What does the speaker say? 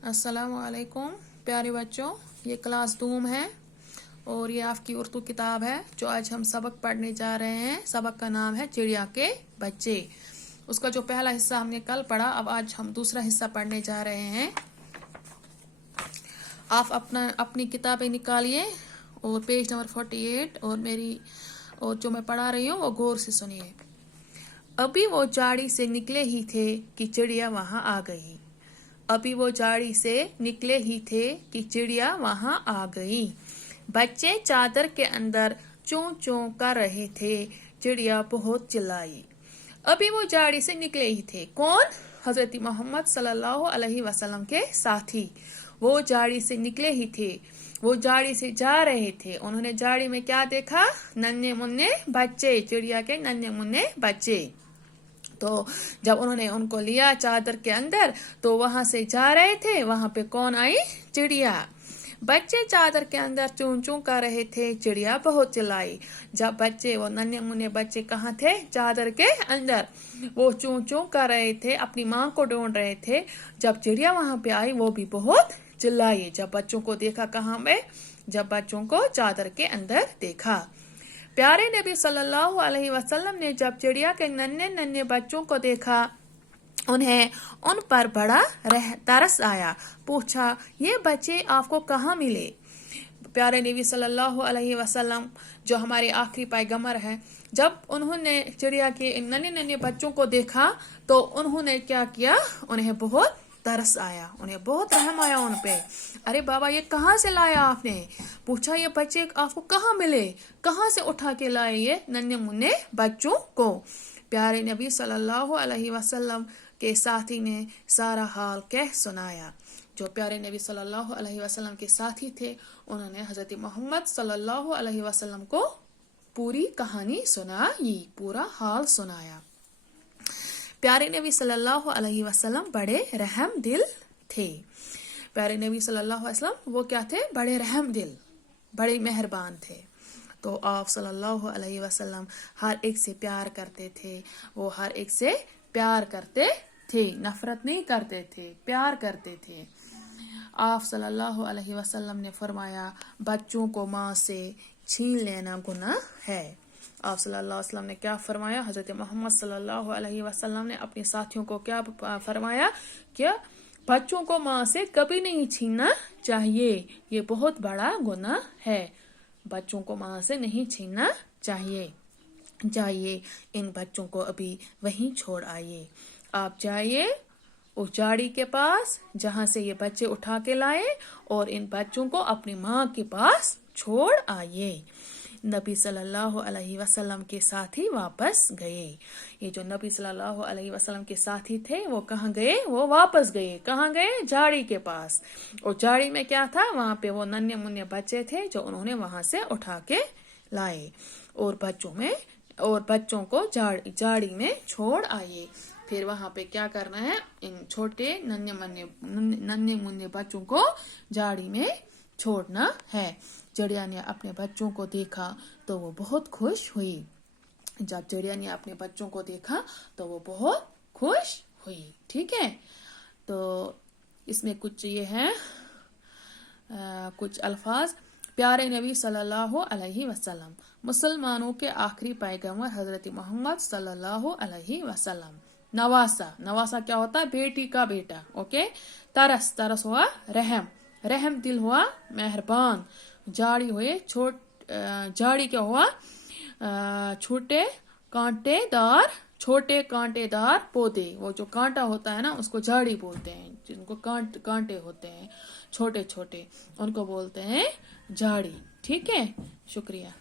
अस्सलाम वालेकुम प्यारे बच्चों, ये क्लास दूम है और ये आपकी उर्दू किताब है जो आज हम सबक पढ़ने जा रहे हैं। सबक का नाम है चिड़िया के बच्चे। उसका जो पहला हिस्सा हमने कल पढ़ा, अब आज हम दूसरा हिस्सा पढ़ने जा रहे हैं। आप अपनी किताबें निकालिए और पेज नंबर 48 और जो मैं पढ़ा रही हूँ वो गौर से सुनिए। अभी वो झाड़ी से निकले ही थे कि चिड़िया वहां आ गई। अभी वो झाड़ी से निकले ही थे कि चिड़िया वहां आ गई। बच्चे चादर के अंदर चों चों कर रहे थे, चिड़िया बहुत चिल्लाई। अभी वो झाड़ी से निकले ही थे। कौन? हजरत मोहम्मद सल्लल्लाहु अलैहि वसल्लम के साथी। वो झाड़ी से निकले ही थे, वो झाड़ी से जा रहे थे। उन्होंने झाड़ी में क्या देखा? नन्हे मुन्ने बच्चे, चिड़िया के नन्हे मुन्ने बच्चे। तो जब उन्होंने उनको लिया चादर के अंदर तो वहां से जा रहे थे, वहां पे कौन आई? चिड़िया। बच्चे चादर के अंदर चूं चूं कर रहे थे, चिड़िया बहुत चिल्लाई। जब बच्चे, वो नन्हे मुन्ने बच्चे कहाँ थे? चादर के अंदर। वो चूं चूं कर रहे थे, अपनी माँ को ढूंढ रहे थे। जब चिड़िया वहां पे आई, वो भी बहुत चिल्लाई। जब बच्चों को देखा कहाँ पे? जब बच्चों को चादर के अंदर देखा। प्यारे नबी सल्लल्लाहु अलैहि वसल्लम ने जब चिड़िया के नन्हे नन्हे बच्चों को देखा, उन्हें उन पर बड़ा तरस आया। पूछा, ये बच्चे आपको कहाँ मिले? प्यारे नबी सल्लल्लाहु अलैहि वसल्लम जो हमारे आखिरी पैगंबर हैं, जब उन्होंने चिड़िया के इन नन्हे नन्हे बच्चों को देखा तो उन्होंने क्या किया? उन्हें बहुत तरस आया, उन्हें बहुत रहम आया उन पे। अरे बाबा, ये कहाँ से लाया आपने? पूछा, ये बच्चे आपको कहाँ मिले? कहाँ से उठा के लाए ये नन्हे मुन्ने बच्चों को? प्यारे नबी सल्लल्लाहु अलैहि वसल्लम के साथी ने सारा हाल कह सुनाया। जो प्यारे नबी सल्लल्लाहु अलैहि वसल्लम के साथी थे, उन्होंने हजरत मोहम्मद सल्लल्लाहु अलैहि वसल्लम को पूरी कहानी सुनाई, पूरा हाल सुनाया। प्यारे नबी सल्लल्लाहु अलैहि वसल्लम बड़े रहम दिल थे। प्यारे नबी सल्लल्लाहु अलैहि वसल्लम वो क्या थे? बड़े रहम दिल, बड़े मेहरबान थे। तो आप सल्लल्लाहु अलैहि वसल्लम हर एक से प्यार करते थे। वो हर एक से प्यार करते थे, नफरत नहीं करते थे, प्यार करते थे। आप सल्लल्लाहु अलैहि वसल्लम ने फरमाया, बच्चों को माँ से छीन लेना गुनाह है। आप सल्लल्लाहु अलैहि वसल्लम ने क्या फरमाया? हजरत मोहम्मद सल्लल्लाहु अलैहि वसल्लम ने अपने साथियों को क्या फरमाया? क्या? बच्चों को माँ से कभी नहीं छीनना चाहिए, ये बहुत बड़ा गुनाह है। बच्चों को माँ से नहीं छीनना चाहिए। जाइए, इन बच्चों को अभी वहीं छोड़ आइए। आप जाइए उस झाड़ी के पास जहां से ये बच्चे उठा के लाए और इन बच्चों को अपनी माँ के पास छोड़ आइए। नबी सल्लल्लाहु अलैहि वसल्लम के साथी वापस गए। ये जो नबी सल्लल्लाहु अलैहि वसल्लम के साथी थे, वो कहाँ गए? वो वापस गए। कहाँ गए? झाड़ी के पास। और झाड़ी में क्या था? वहां पे वो नन्हे मुन्ने बच्चे थे जो उन्होंने वहां से उठा के लाए और बच्चों को झाड़ी में छोड़ आए। फिर वहां पे क्या करना है? इन छोटे नन्हे मुन्ने बच्चों को झाड़ी में छोड़ना है। चिड़िया ने अपने बच्चों को देखा तो वो बहुत खुश हुई। जब चिड़िया ने अपने बच्चों को देखा तो वो बहुत खुश हुई। ठीक है, तो इसमें कुछ ये है कुछ अल्फाज। प्यारे नबी सल्लल्लाहु अलैहि वसल्लम, मुसलमानों के आखिरी पैगंबर हजरत मोहम्मद सल्लल्लाहु अलैहि वसल्लम। नवासा, नवासा क्या होता है? बेटी का बेटा। ओके। तरस, तरस हुआ रहम, रहम दिल हुआ मेहरबान। झाड़ी हुए झाड़ी क्या हुआ? छोटे कांटेदार पौधे। वो जो कांटा होता है ना, उसको झाड़ी बोलते हैं। जिनको कांटे होते हैं छोटे छोटे, उनको बोलते हैं झाड़ी। ठीक है, शुक्रिया।